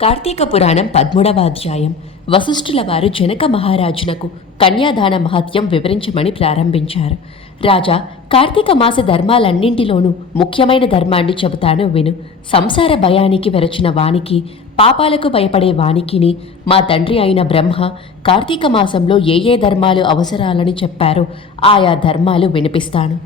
కార్తీక పురాణం 13వ అధ్యాయం. వశిష్ఠుల వారు జనక మహారాజునకు కన్యాదాన మహత్యం వివరించమని ప్రారంభించారు. రాజా, కార్తీక మాస ధర్మాలన్నింటిలోనూ ముఖ్యమైన ధర్మాన్ని చెబుతాను విను. సంసార భయానికి వెరచిన వానికి, పాపాలకు భయపడే వానికిని మా తండ్రి అయిన బ్రహ్మ కార్తీక మాసంలో ఏ ఏ ధర్మాలు అవసరాలని చెప్పారో ఆయా ధర్మాలు వినిపిస్తాను.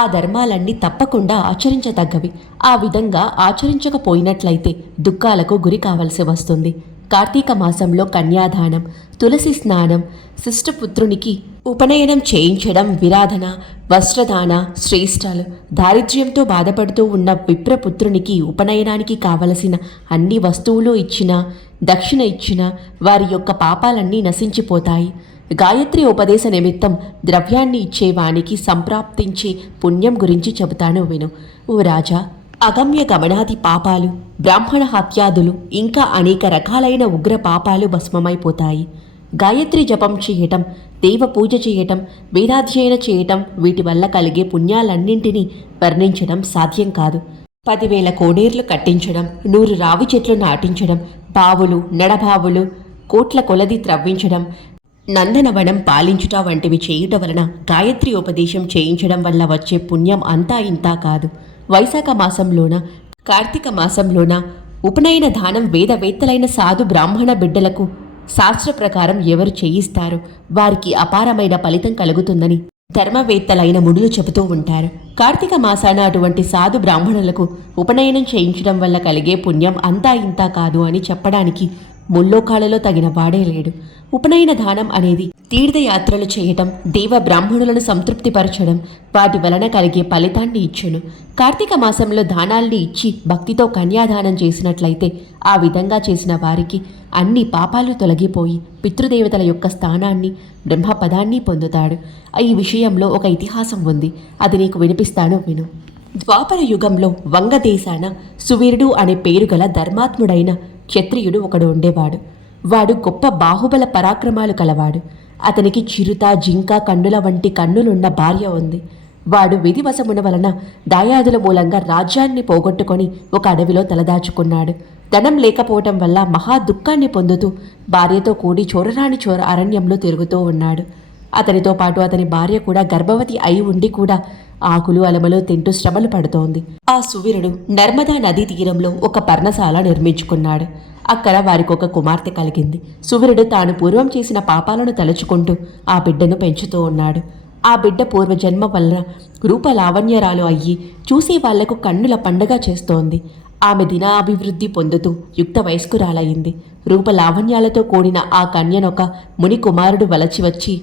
ఆ ధర్మాలన్నీ తప్పకుండా ఆచరించదగ్గవి. ఆ విధంగా ఆచరించకపోయినట్లయితే దుఃఖాలకు గురి కావలసి వస్తుంది. కార్తీక మాసంలో కన్యాదానం, తులసి స్నానం, శిష్టపుత్రునికి ఉపనయనం చేయించడం, విరాధన, వస్త్రదాన శ్రేష్ఠాలు, దారిద్ర్యంతో బాధపడుతూ ఉన్న విప్రపుత్రునికి ఉపనయనానికి కావలసిన అన్ని వస్తువులు ఇచ్చినా, దక్షిణ ఇచ్చినా వారి యొక్క పాపాలన్నీ నశించిపోతాయి. గాయత్రి ఉపదేశ నిమిత్తం ద్రవ్యాన్ని ఇచ్చేవానికి సంప్రాప్తించే పుణ్యం గురించి చెబుతాను విను. ఓ రాజా, అగమ్య గమనాది పాపాలు, బ్రాహ్మణ హత్యాదులు, ఇంకా అనేక రకాలైన ఉగ్ర పాపాలు భస్మమైపోతాయి. గాయత్రి జపం చేయటం, దేవ పూజ చేయటం, వేదాధ్యయన చేయటం, వీటి వల్ల కలిగే పుణ్యాలన్నింటినీ వర్ణించడం సాధ్యం కాదు. 10,000 కోడేర్లు కట్టించడం, 100 రావి చెట్లు నాటించడం, బావులు, నడబావులు కోట్ల కొలది త్రవ్వించడం, నందనవనం పాలించుట వంటివి చేయుట వలన గాయత్రి ఉపదేశం చేయించడం వల్ల వచ్చే పుణ్యం అంతా ఇంతా కాదు. వైశాఖ మాసంలోన, కార్తీక మాసంలోన ఉపనయన దానం వేదవేత్తలైన సాధు బ్రాహ్మణ బిడ్డలకు శాస్త్ర ప్రకారం ఎవరు చేయిస్తారో వారికి అపారమైన ఫలితం కలుగుతుందని ధర్మవేత్తలైన మునులు చెబుతూ ఉంటారు. కార్తీక మాసాన అటువంటి సాధు బ్రాహ్మణులకు ఉపనయనం చేయించడం వల్ల కలిగే పుణ్యం అంతా ఇంతా కాదు అని చెప్పడానికి ముల్లోకాలలో తగిన వాడే లేడు. ఉపనయన దానం అనేది తీర్థయాత్రలు చేయటం, దేవ బ్రాహ్మణులను సంతృప్తిపరచడం, వాటి వలన కలిగే ఫలితాన్ని ఇచ్చును. కార్తీక మాసంలో దానాల్ని ఇచ్చి భక్తితో కన్యాదానం చేసినట్లయితే ఆ విధంగా చేసిన వారికి అన్ని పాపాలు తొలగిపోయి పితృదేవతల యొక్క స్థానాన్ని, బ్రహ్మపదాన్ని పొందుతాడు. ఈ విషయంలో ఒక ఇతిహాసం ఉంది, అది నీకు వినిపిస్తాను విను. ద్వాపర యుగంలో వంగదేశాన సువీరుడు అనే పేరు గల ధర్మాత్ముడైన క్షత్రియుడు ఒకడు ఉండేవాడు. వాడు గొప్ప బాహుబల పరాక్రమాలు కలవాడు. అతనికి చిరుత, జింక కన్నుల వంటి కన్నులున్న భార్య ఉంది. వాడు విధివశమున వలన దాయాదుల మూలంగా రాజ్యాన్ని పోగొట్టుకొని ఒక అడవిలో తలదాచుకున్నాడు. ధనం లేకపోవటం వల్ల మహా దుఃఖాన్ని పొందుతూ భార్యతో కూడి చోరరాని చోర అరణ్యంలో తిరుగుతూ ఉన్నాడు. అతనితో పాటు అతని భార్య కూడా గర్భవతి అయి ఉండి కూడా ఆకులు అలమలు తింటూ శ్రమలు పడుతోంది. ఆ సువీరుడు నర్మదా నదీ తీరంలో ఒక పర్ణశాల నిర్మించుకున్నాడు. అక్కడ వారికి ఒక కుమార్తె కలిగింది. సువీరుడు తాను పూర్వం చేసిన పాపాలను తలుచుకుంటూ ఆ బిడ్డను పెంచుతూ ఉన్నాడు. ఆ బిడ్డ పూర్వజన్మ వలన రూపలావణ్యరాలు అయ్యి చూసే వాళ్లకు కన్నుల పండగ చేస్తోంది. ఆమె దినాభివృద్ధి పొందుతూ యుక్త వయస్కురాలయ్యింది. రూపలావణ్యాలతో కూడిన ఆ కన్యనొక ముని కుమారుడు వలచి వచ్చి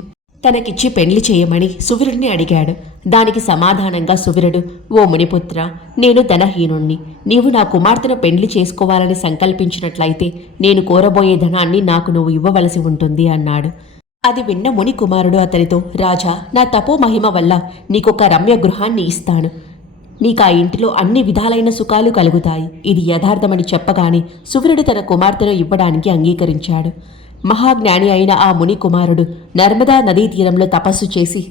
తనకిచ్చి పెండ్లి చేయమని సువీరుడిని అడిగాడు. దానికి సమాధానంగా సువీరుడు, ఓ మునిపుత్ర, నేను ధనహీనుణ్ణి. నీవు నా కుమార్తెను పెండ్లి చేసుకోవాలని సంకల్పించినట్లయితే నేను కోరబోయే ధనాన్ని నాకు నువ్వు ఇవ్వవలసి ఉంటుంది అన్నాడు. అది విన్న ముని కుమారుడు అతనితో, రాజా, నా తపో మహిమ వల్ల నీకొక రమ్య గృహాన్ని ఇస్తాను. నీకు ఆ ఇంటిలో అన్ని విధాలైన సుఖాలు కలుగుతాయి. ఇది యథార్థమని చెప్పగానే సువీరుడు తన కుమార్తెను ఇవ్వడానికి అంగీకరించాడు. మహాజ్ఞాని అయిన ఆ ముని కుమారుడు నర్మదా నదీ తీరంలో తపస్సు చేసి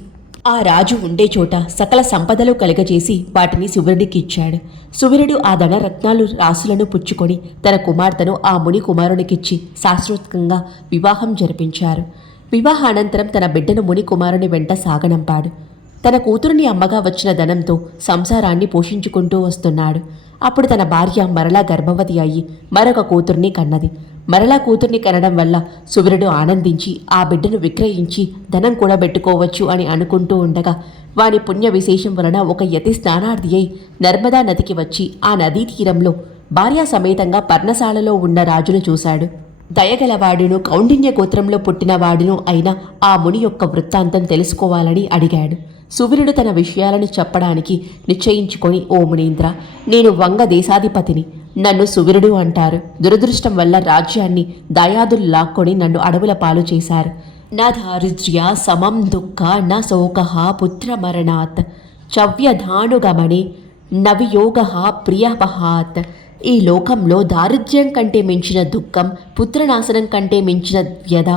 ఆ రాజు ఉండే చోట సకల సంపదలు కలుగజేసి వాటిని సువీరుడికి ఇచ్చాడు. సువీరుడు ఆ ధనరత్నాలు రాసులను పుచ్చుకొని తన కుమార్తెను ఆ ముని కుమారునికిచ్చి శాస్త్రోక్తంగా వివాహం జరిపించారు. వివాహానంతరం తన బిడ్డను ముని కుమారుని వెంట సాగనంపాడు. తన కూతురుని అమ్మగా వచ్చిన ధనంతో సంసారాన్ని పోషించుకుంటూ వస్తున్నాడు. అప్పుడు తన భార్య మరలా గర్భవతి అయ్యి మరొక కూతుర్ని కన్నది. మరలా కూతుర్ని కనడం వల్ల సువీరుడు ఆనందించి ఆ బిడ్డను విక్రయించి ధనం కూడా పెట్టుకోవచ్చు అని అనుకుంటూ ఉండగా వాని పుణ్య విశేషం వలన ఒక యతి స్నానార్థి అయి నర్మదా నదికి వచ్చి ఆ నదీ తీరంలో భార్యా సమేతంగా పర్ణశాలలో ఉన్న రాజును చూశాడు. దయగలవాడును, కౌండిన్య గోత్రంలో పుట్టినవాడును అయిన ఆ ముని యొక్క వృత్తాంతం తెలుసుకోవాలని అడిగాడు. సువీరుడు తన విషయాలను చెప్పడానికి నిశ్చయించుకొని, ఓ మునీంద్ర, నేను వంగ దేశాధిపతిని. నన్ను సువీరుడు అంటారు. దురదృష్టం వల్ల రాజ్యాన్ని దాయాదులు లాక్కొని నన్ను అడవుల పాలు చేశారు. నా దారిద్ర్య సమం దుఃఖ న శోకః పుత్రమరణాత్ చవ్యధానుగమనే నవియోగ ప్రియవహాత్. ఈ లోకంలో దారిద్ర్యం కంటే మించిన దుఃఖం, పుత్రనాశనం కంటే మించిన వ్యధ,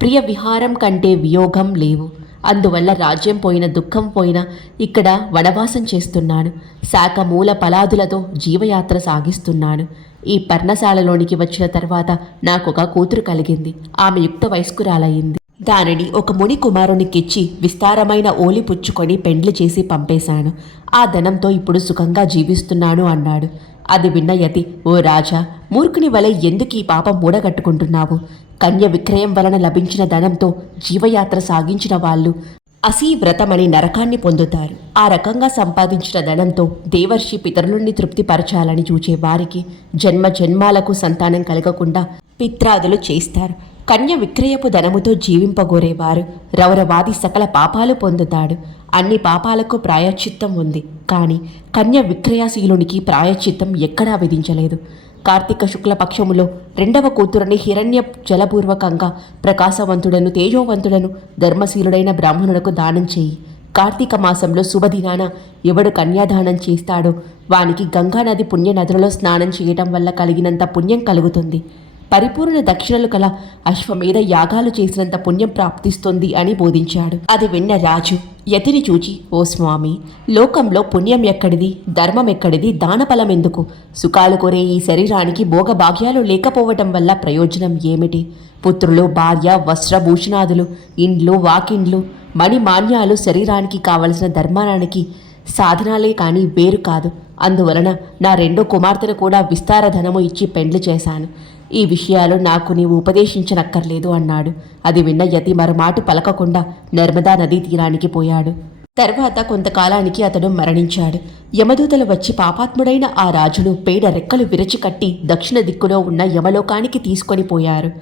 ప్రియ విహారం కంటే వియోగం లేవు. అందువల్ల రాజ్యం పోయిన దుఃఖం పోయినా ఇక్కడ వనవాసం చేస్తున్నాను. శాఖ మూల ఫలాదులతో జీవయాత్ర సాగిస్తున్నాను. ఈ పర్ణశాలలోనికి వచ్చిన తర్వాత నాకొక కూతురు కలిగింది. ఆమె యుక్త వయస్కురాలయ్యింది. దానిని ఒక ముని కుమారునికిచ్చి విస్తారమైన ఓలి పుచ్చుకొని పెండ్లి చేసి పంపేశాను. ఆ ధనంతో ఇప్పుడు సుఖంగా జీవిస్తున్నాను అన్నాడు. అది విన్న యతి, ఓ రాజా, మూర్ఖుని వలె ఎందుకు ఈ పాపం మూడగట్టుకుంటున్నావు? కన్య విక్రయం వలన లభించిన ధనంతో జీవయాత్ర సాగించిన వాళ్ళు అసీవ్రతమని నరకాన్ని పొందుతారు. ఆ రకంగా సంపాదించిన ధనంతో దేవర్షి పితరులని తృప్తిపరచాలని చూచే వారికి జన్మ జన్మాలకు సంతానం కలగకుండా పిత్రాదులు చేస్తారు. కన్య విక్రయపు ధనముతో జీవింపగోరేవారు రౌరవాది సకల పాపాలు పొందుతాడు. అన్ని పాపాలకు ప్రాయశ్చిత్తం ఉంది, కానీ కన్య విక్రయాశీలునికి ప్రాయశ్చిత్తం ఎక్కడా విధించలేదు. కార్తీక శుక్లపక్షములో రెండవ కూతురని హిరణ్య జలపూర్వకంగా ప్రకాశవంతుడను తేజోవంతుడను ధర్మశీలుడైన బ్రాహ్మణులకు దానం చేయి. కార్తీక మాసంలో శుభదినాన ఎవడు కన్యాదానం చేస్తాడో వానికి గంగానది పుణ్యనదులలో స్నానం చేయటం వల్ల కలిగినంత పుణ్యం కలుగుతుంది. పరిపూర్ణ దక్షిణలు కల అశ్వమేధ యాగాలు చేసినంత పుణ్యం ప్రాప్తిస్తుంది అని బోధించాడు. అది విన్న రాజు యతిని చూచి, ఓ స్వామి, లోకంలో పుణ్యం ఎక్కడిది, ధర్మం ఎక్కడిది, దానఫలం ఎందుకు? సుఖాలు కోరే ఈ శరీరానికి భోగభాగ్యాలు లేకపోవటం వల్ల ప్రయోజనం ఏమిటి? పుత్రులు, భార్య, వస్త్రభూషణాదులు, ఇండ్లు, వాకిండ్లు, మణిమాన్యాలు శరీరానికి కావలసిన ధర్మానికి సాధనాలే కానీ వేరు కాదు. అందువలన నా రెండో కుమార్తెను కూడా విస్తార ధనము ఇచ్చి పెండ్లి చేశాను. ఈ విషయాలు నాకు నీవు ఉపదేశించనక్కర్లేదు అన్నాడు. అది విన్న యతి మరమాట పలకకుండా నర్మదా నదీ తీరానికి పోయాడు. తర్వాత కొంతకాలానికి అతడు మరణించాడు. యమదూతలు వచ్చి పాపాత్ముడైన ఆ రాజును పేడ రెక్కలు విరచికట్టి దక్షిణ దిక్కులో ఉన్న యమలోకానికి తీసుకొని పోయారు.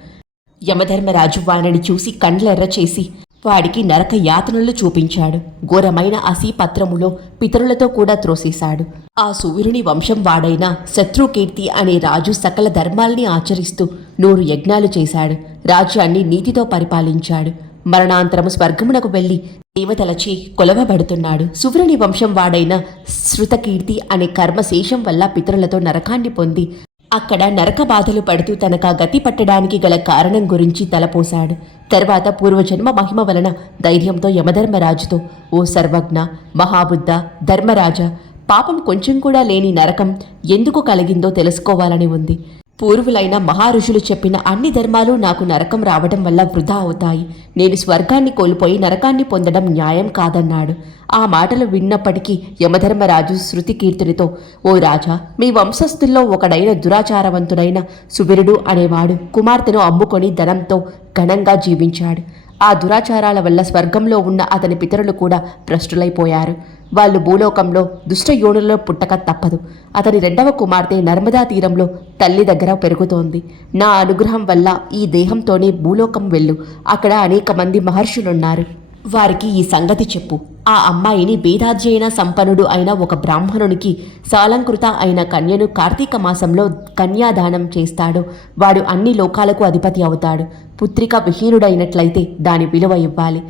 యమధర్మరాజు వారిని చూసి కండ్లెర్ర చేసి వాడికి నరక యాతనలు చూపించాడు. ఘోరమైన అసీపత్రములో పితరులతో కూడా త్రోసేశాడు. ఆ సూర్యుని వంశం వాడైన శత్రుకీర్తి అనే రాజు సకల ధర్మాల్ని ఆచరిస్తూ 100 యజ్ఞాలు చేశాడు. రాజ్యాన్ని నీతితో పరిపాలించాడు. మరణాంతరము స్వర్గమునకు వెళ్లి దేవతలచే కొలవబడుతున్నాడు. సూర్యుని వంశం వాడైన శృతకీర్తి అనే కర్మశేషం వల్ల పితరులతో నరకాన్ని పొంది అక్కడ నరక బాధలు పడుతూ తనకా గతి పట్టడానికి గల కారణం గురించి తలపోశాడు. తర్వాత పూర్వజన్మ మహిమ వలన ధైర్యంతో యమధర్మరాజుతో, ఓ సర్వజ్ఞ, మహాబుద్ధ, ధర్మరాజ, పాపం కొంచెం కూడా లేని నరకం ఎందుకు కలిగిందో తెలుసుకోవాలని ఉంది. పూర్వులైన మహారుషులు చెప్పిన అన్ని ధర్మాలు నాకు నరకం రావడం వల్ల వృధా అవుతాయి. నేను స్వర్గాన్ని కోల్పోయి నరకాన్ని పొందడం న్యాయం కాదన్నాడు. ఆ మాటలు విన్నప్పటికీ యమధర్మరాజు శృతికీర్తునితో, ఓ రాజా, మీ వంశస్థుల్లో ఒకడైన దురాచారవంతుడైన సుబిరుడు అనేవాడు కుమార్తెను అమ్ముకొని ధనంతో ఘనంగా జీవించాడు. ఆ దురాచారాల వల్ల స్వర్గంలో ఉన్న అతని పితరులు కూడా భ్రష్టులైపోయారు. వాళ్ళు భూలోకంలో దుష్టయోనులలో పుట్టక తప్పదు. అతని రెండవ కుమార్తె నర్మదా తీరంలో తల్లి దగ్గర పెరుగుతోంది. నా అనుగ్రహం వల్ల ఈ దేహంతోనే భూలోకం వెళ్ళు. అక్కడ అనేక మంది మహర్షులున్నారు. వారికి ఈ సంగతి చెప్పు. ఆ అమ్మాయిని వేదాధ్యయన సంపన్నుడు అయిన ఒక బ్రాహ్మణునికి సాలంకృత అయిన కన్యను కార్తీక మాసంలో కన్యాదానం చేస్తాడు. వాడు అన్ని లోకాలకు అధిపతి అవుతాడు. పుత్రిక విహీనుడైనట్లయితే దాని విలువ ఇవ్వాలి.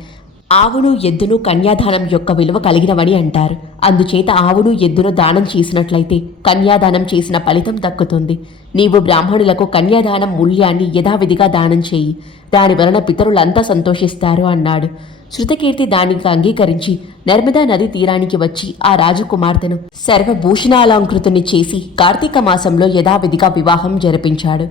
ఆవును ఎద్దును కన్యాదానం యొక్క విలువ కలిగినవని అంటారు. అందుచేత ఆవును ఎద్దును దానం చేసినట్లయితే కన్యాదానం చేసిన ఫలితం దక్కుతుంది. నీవు బ్రాహ్మణులకు కన్యాదానం మూల్యాన్ని యథావిధిగా దానం చేయి. దాని వలన పితరులంతా సంతోషిస్తారు అన్నాడు. శృతకీర్తి దానికి అంగీకరించి నర్మదా నది తీరానికి వచ్చి ఆ రాజకుమార్తెను సర్వభూషణాలంకృతుని చేసి కార్తీక మాసంలో యథావిధిగా వివాహం జరిపించాడు.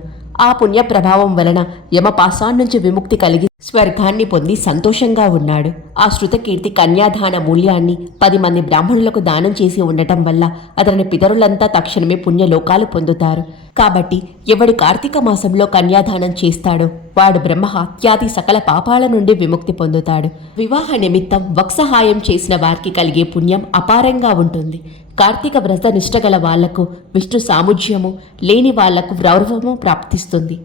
ఆ పుణ్య ప్రభావం వలన యమపాశాన్ నుంచి విముక్తి కలిగి స్వర్గాన్ని పొంది సంతోషంగా ఉన్నాడు. ఆ శృతకీర్తి కన్యాదాన మూల్యాన్ని 10 మంది బ్రాహ్మణులకు దానం చేసి ఉండటం వల్ల అతని పితరులంతా తక్షణమే పుణ్యలోకాలు పొందుతారు. కాబట్టి ఎవడు కార్తీక మాసంలో కన్యాదానం చేస్తాడో వాడు బ్రహ్మహత్యాది సకల పాపాల నుండి విముక్తి పొందుతాడు. వివాహ నిమిత్తం వక్సహాయం చేసిన వారికి కలిగే పుణ్యం అపారంగా ఉంటుంది. కార్తీక వ్రత నిష్ఠ గల వాళ్లకు విష్ణు సాముజ్యము, లేని వాళ్లకు రౌరవము ప్రాప్తిస్తుంది.